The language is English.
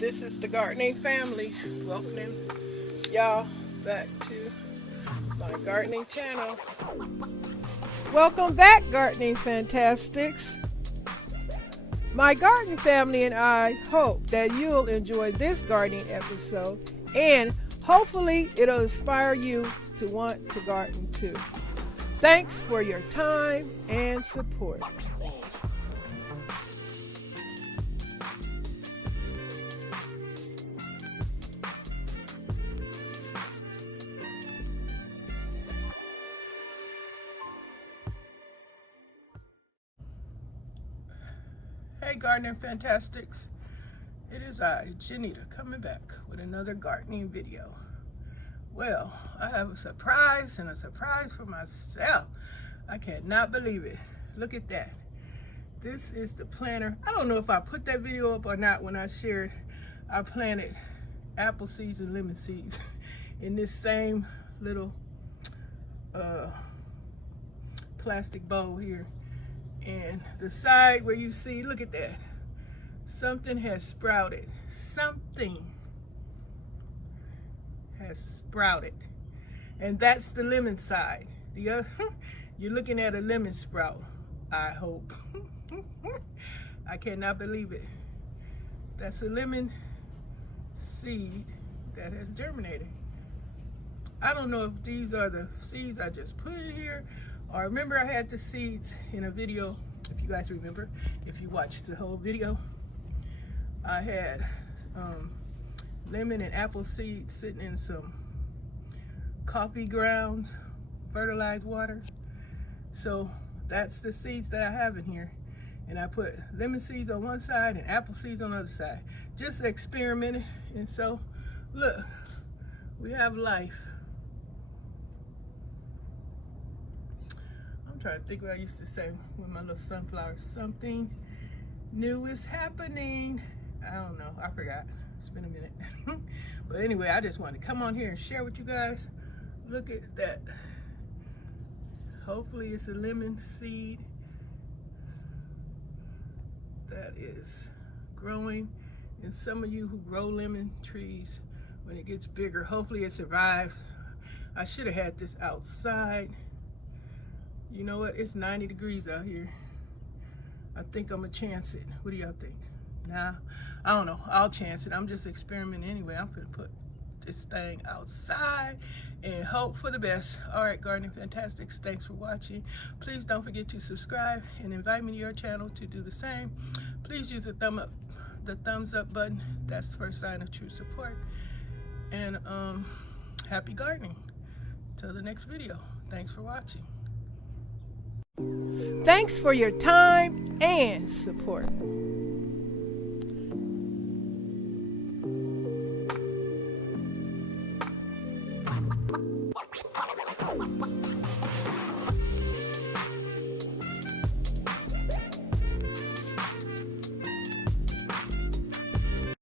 This is the gardening family. Welcoming y'all back to my gardening channel. Welcome back, Gardening Fantastics. My garden family and I hope that you'll enjoy this gardening episode, and hopefully it'll inspire you to want to garden too. Thanks for your time and support. Hey Gardening Fantastics, it is I, Janita, coming back with another gardening video. Well, I have a surprise and a surprise for myself. I cannot believe it. Look at that. This is the planter. I don't know if I put that video up or not when I shared I planted apple seeds and lemon seeds in this same little plastic bowl here. And the side where you see, look at that, something has sprouted. Something has sprouted, and that's the lemon side. The other, you're looking at a lemon sprout, I hope. I cannot believe it. That's a lemon seed that has germinated. I don't know if these are the seeds I just put in here, or remember I had the seeds in a video, if you guys remember, if you watched the whole video. I had lemon and apple seeds sitting in some coffee grounds, fertilized water. So that's the seeds that I have in here. And I put lemon seeds on one side and apple seeds on the other side. Just experimenting. And so, look, we have life. I'm trying to think what I used to say with my little sunflowers. Something new is happening. I don't know, I forgot. It's been a minute. But anyway, I just wanted to come on here and share with you guys. Look at that. Hopefully it's a lemon seed that is growing. And some of you who grow lemon trees, when it gets bigger, hopefully it survives. I should have had this outside. You know what? It's 90 degrees out here. I think I'm gonna chance it. What do y'all think? Nah, I don't know. I'll chance it. I'm just experimenting anyway. I'm gonna put this thing outside and hope for the best. All right, Gardening Fantastics, thanks for watching. Please don't forget to subscribe and invite me to your channel to do the same. Please use the thumbs up button. That's the first sign of true support. And happy gardening. Till the next video. Thanks for watching. Thanks for your time and support.